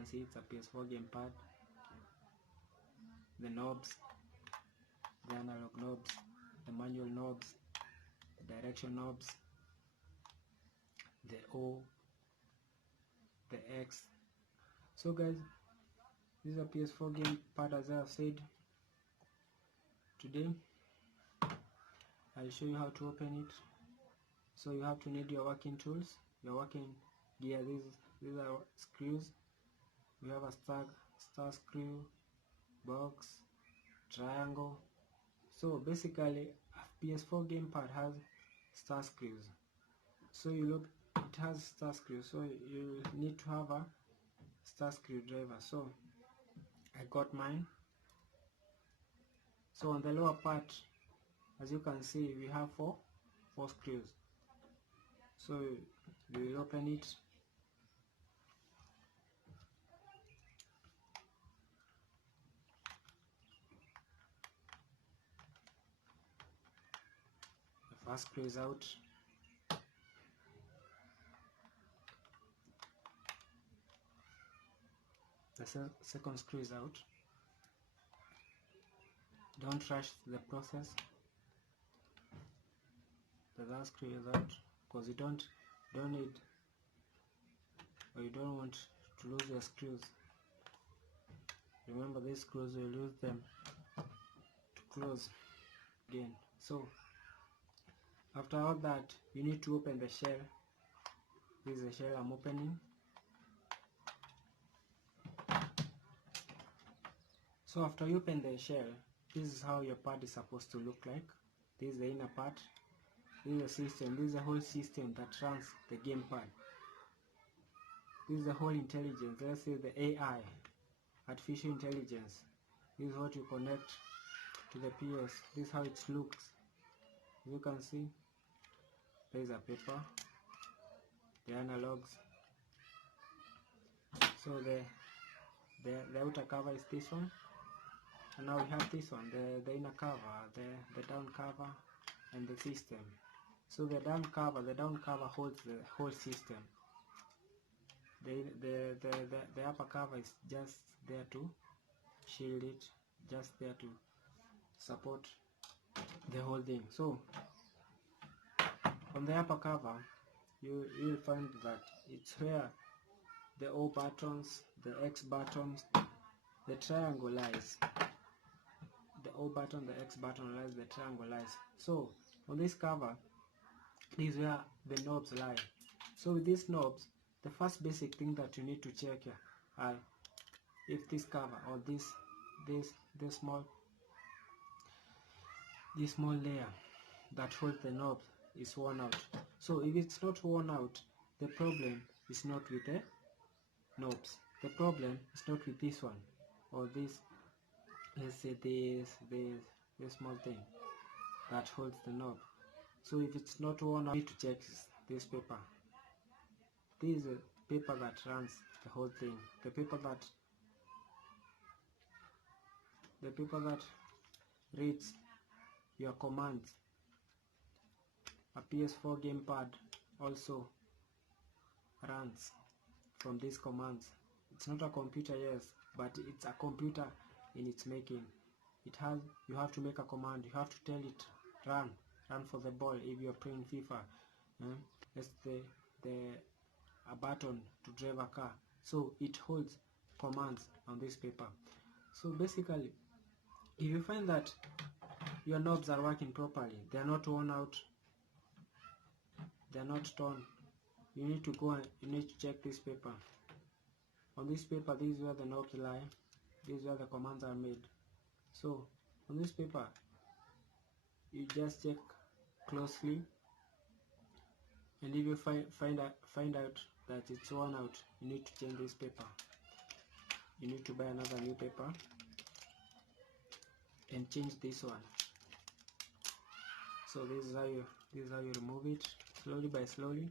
can see, it's a PS4 gamepad. The knobs, the analog knobs, the manual knobs, the direction knobs, the O, the X. So guys, this is a PS4 gamepad, as I have said. Today I'll show you how to open it. So you have to need your working tools, your working gear. These are screws. We have a star screw, box, triangle. So basically a PS4 gamepad has star screws. So you look, it has star screws, so you need to have a star screwdriver. So I got mine. So on the lower part, as you can see, we have four screws. So we will open it. The first screw is out. The second screw is out. Don't rush the process. The third screw is out, because you don't need, or you don't want to lose your screws. Remember, these screws, will use them to close again. So after all that, you need to open the shell. This is the shell I'm opening. So after you open the shell, this is how your pad is supposed to look like. This is the inner part. This is the system. This is the whole system that runs the gamepad. This is the whole intelligence. Let's say the AI, artificial intelligence. This is what you connect to the PS. This is how it looks. As you can see, there is a paper, the analogs. So the outer cover is this one, and now we have this one, the inner cover, the down cover, and the system. So the down cover holds the whole system. The upper cover is just there to shield it, just there to support the whole thing. So on the upper cover, you will find that it's where the O buttons, the X buttons, the triangle lies. The O button, the X button lies, the triangle lies. So on this cover, this is where the knobs lie. So with these knobs, the first basic thing that you need to check here are if this cover or this small layer that holds the knob is worn out. So if it's not worn out, the problem is not with the knobs. The problem is not with this one or this, let's say this small thing that holds the knob. So if it's not worn out, you need to check this paper. This is a paper that runs the whole thing. The paper that reads your commands. A PS4 gamepad also runs from these commands. It's not a computer, yes, but it's a computer in its making. You have to make a command. You have to tell it run for the ball. If you're playing FIFA, that's a button to drive a car. So it holds commands on this paper. So basically, if you find that your knobs are working properly, they are not worn out, they are not torn, you need to go and you need to check this paper. On this paper, this is where the knobs lie, this is where the commands are made. So on this paper, you just check closely, and if you find out that it's worn out, you need to change this paper. You need to buy another new paper and change this one. So this is how you remove it, slowly by slowly.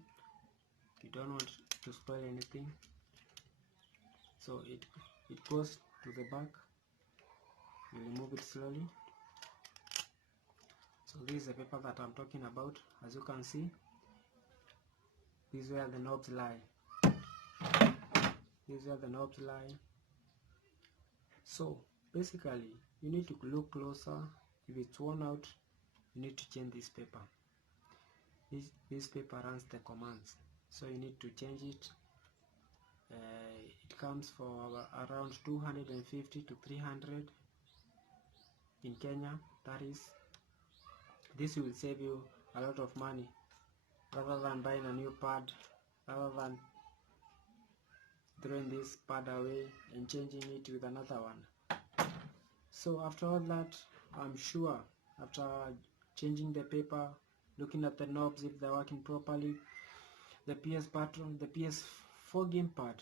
You don't want to spoil anything. So it goes to the back. You remove it slowly. So this is the paper that I'm talking about. As you can see, this is where the knobs lie. This is where the knobs lie. So basically you need to look closer. If it's worn out, you need to change this paper. This paper runs the commands, so you need to change it. It comes for around 250 to 300 in Kenya. That is, this will save you a lot of money rather than buying a new pad, rather than throwing this pad away and changing it with another one. So after all that, I'm sure after changing the paper, looking at the knobs if they're working properly, the PS pattern, the PS4 gamepad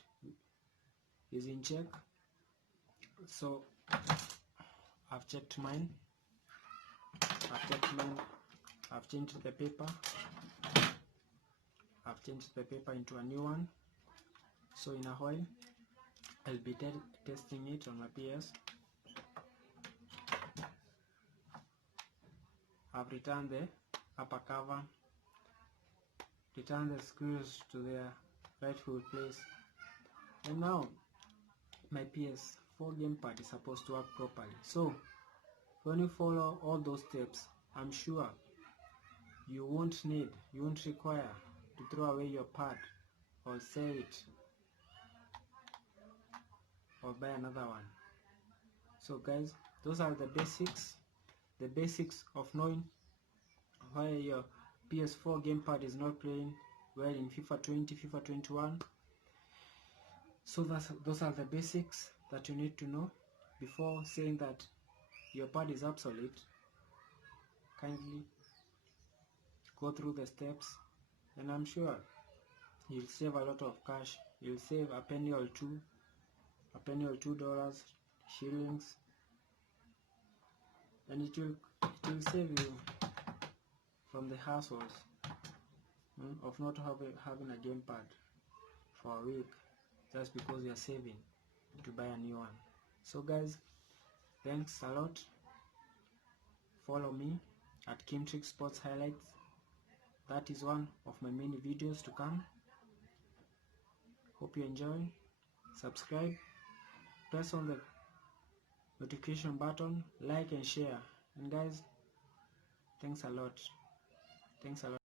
is in check. So I've checked mine. I've changed the paper. I've changed the paper into a new one. So in a while, I'll be testing it on my PS. I've returned the upper cover, returned the screws to their rightful place, and now my PS4 gamepad is supposed to work properly. So when you follow all those steps, I'm sure you won't require to throw away your pad or sell it or buy another one. So guys, those are the basics of knowing why your PS4 gamepad is not playing well in FIFA 20, FIFA 21. So those are the basics that you need to know before saying that your pad is obsolete. Kindly go through the steps, and I'm sure you'll save a lot of cash. You'll save a penny or two, $2, shillings, and it will save you from the hassles of not having a gamepad for a week just because you're saving to buy a new one. So guys, thanks a lot. Follow me at Kimtrick Sports Highlights. That is one of my many videos to come. Hope you enjoy. Subscribe, press on the notification button, like and share. And guys, thanks a lot.